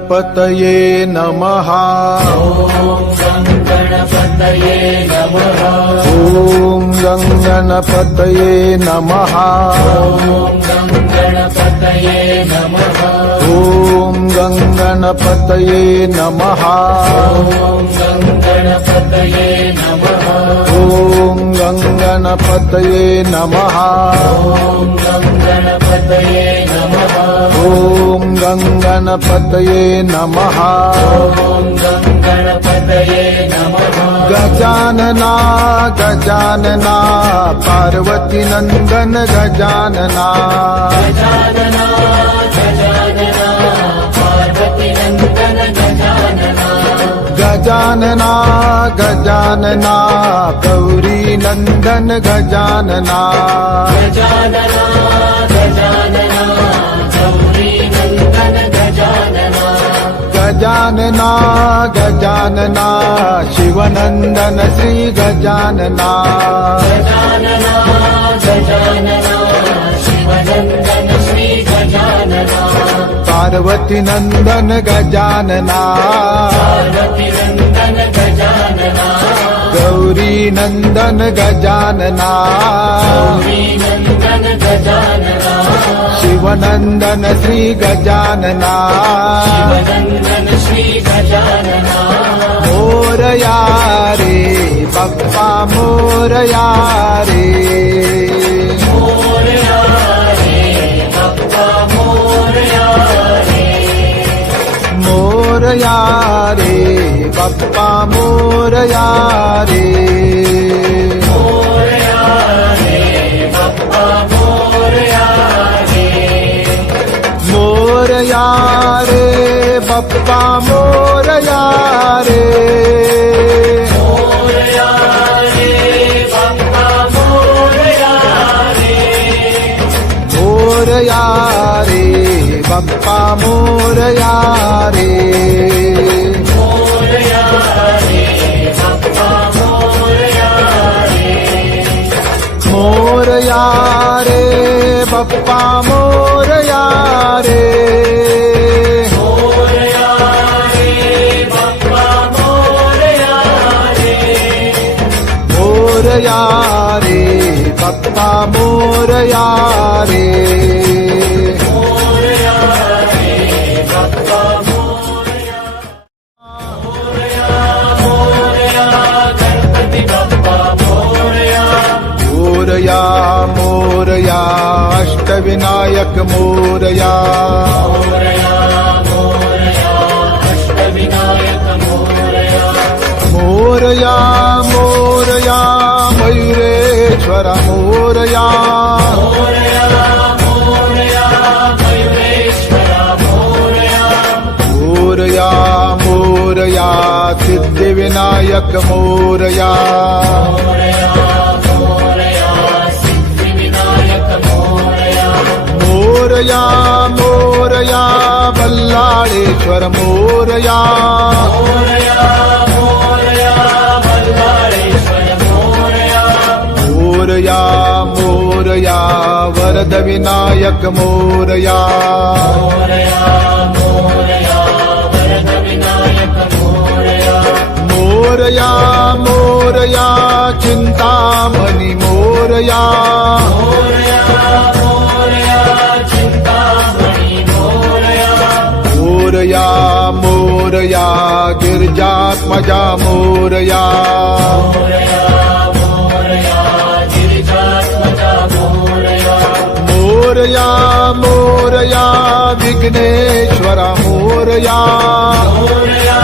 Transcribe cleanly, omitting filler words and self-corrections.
गणपतये नमः। ॐ गं गणपतये नमः। ॐ गं गणपतये नमः। ॐ गं गणपतये नमः। ॐ गं गणपतये नमः। गजानना गजानना पार्वती नंदन गजानना। गजानना गजानना गौरी नंदन गजानना। गजानना गजानना शिवनंदन श्री गजानना। पार्वती नंदन गजानना। गौरी नंदन गजानना। शिवनंदन श्री गजानना। मोरया रे बाप्पा मोरया रे। मोरया रे बाप्पा मोरया रे। मोरया रे बाप्पा मोरया रे। मोरया रे बाप्पा मोरया रे। मोरया रे बाप्पा मोरया रे। मोरया रे बाप्पा मोरया रे। मोरया रे बाप्पा मोरया रे। मोरया रे बाप्पा मोरया रे। मोरया रे बाप्पा मोरया रे। मोरया रे बाप्पा मोरया रे। मोरया रे बाप्पा मोरया। मोरया गणपती बाप्पा मोरया। मोरया मोरया अष्टविनायक मोरया। मोरया मोरया अष्टविनायक मोरया। मोरया मोरया मयूरेश्वर मोरया। मोरया मोरया मयूरेश्वर मोरया। मोरया मोरया सिद्धिविनायक मोरया। मोरया मोरया सिद्धिविनायक मोरया। मोरया मोरया बल्लाळेश्वर मोरया। मोरया मोरया बल्लाळेश्वर मोरया। मोरया मोरया वरद विनायक मोरया। मोरया मोरया वरद विनायक मोरया। मोरया मोरया चिंतामणी मोरया। मोरया मोरया चिंतामणी मोरया। मोरया मोरया गिरिजात्मजा मोरया। मोरया मोरया गिरिजात्मजा मोरया। मोरया मोरया विघ्नेश्वर मोरया। मोरया